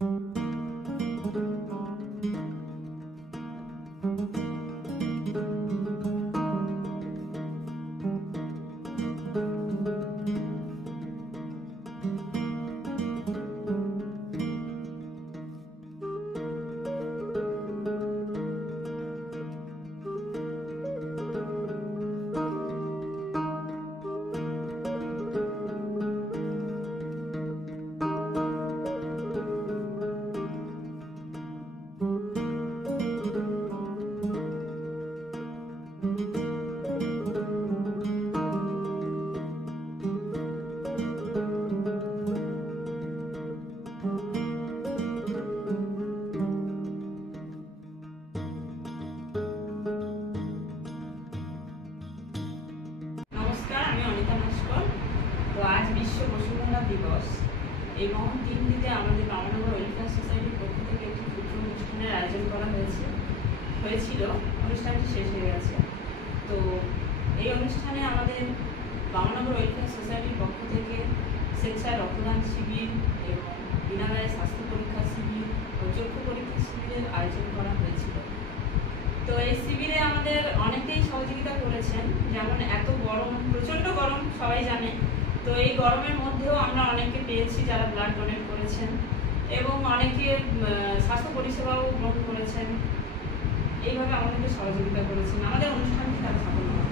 তো আজ বিশ্ব বসুন্ধরা দিবস এই মহৎ দিনটিতে আমাদের বামনগর ওয়েলফেয়ার সোসাইটির পক্ষ থেকে একটি ক্ষুদ্র অনুষ্ঠানের আয়োজন করা হয়েছিল। অনুষ্ঠানটি শেষ হয়ে গেছে। তো এই অনুষ্ঠানে আমাদের বামনগর ওয়েলফেয়ার সোসাইটির পক্ষ থেকে স্বেচ্ছায় রক্তদান শিবির এবং বিনামূল্যে স্বাস্থ্য পরীক্ষা শিবির ও চক্ষু পরীক্ষা শিবিরের আয়োজন করা হয়েছিল। তো এই শিবিরে আমাদের অনেকেই সহযোগিতা করেছেন, যেমন এত গরম, প্রচণ্ড গরম সবাই জানে। তো এই গরমের মধ্যেও আমরা অনেকে পেয়েছি যারা ব্লাড ডোনেট করেছেন এবং অনেকে স্বাস্থ্য পরিষেবাও গ্রহণ করেছেন। এইভাবে আমাদেরকে সহযোগিতা করেছেন। আমাদের অনুষ্ঠানটি তারা সফল হয়।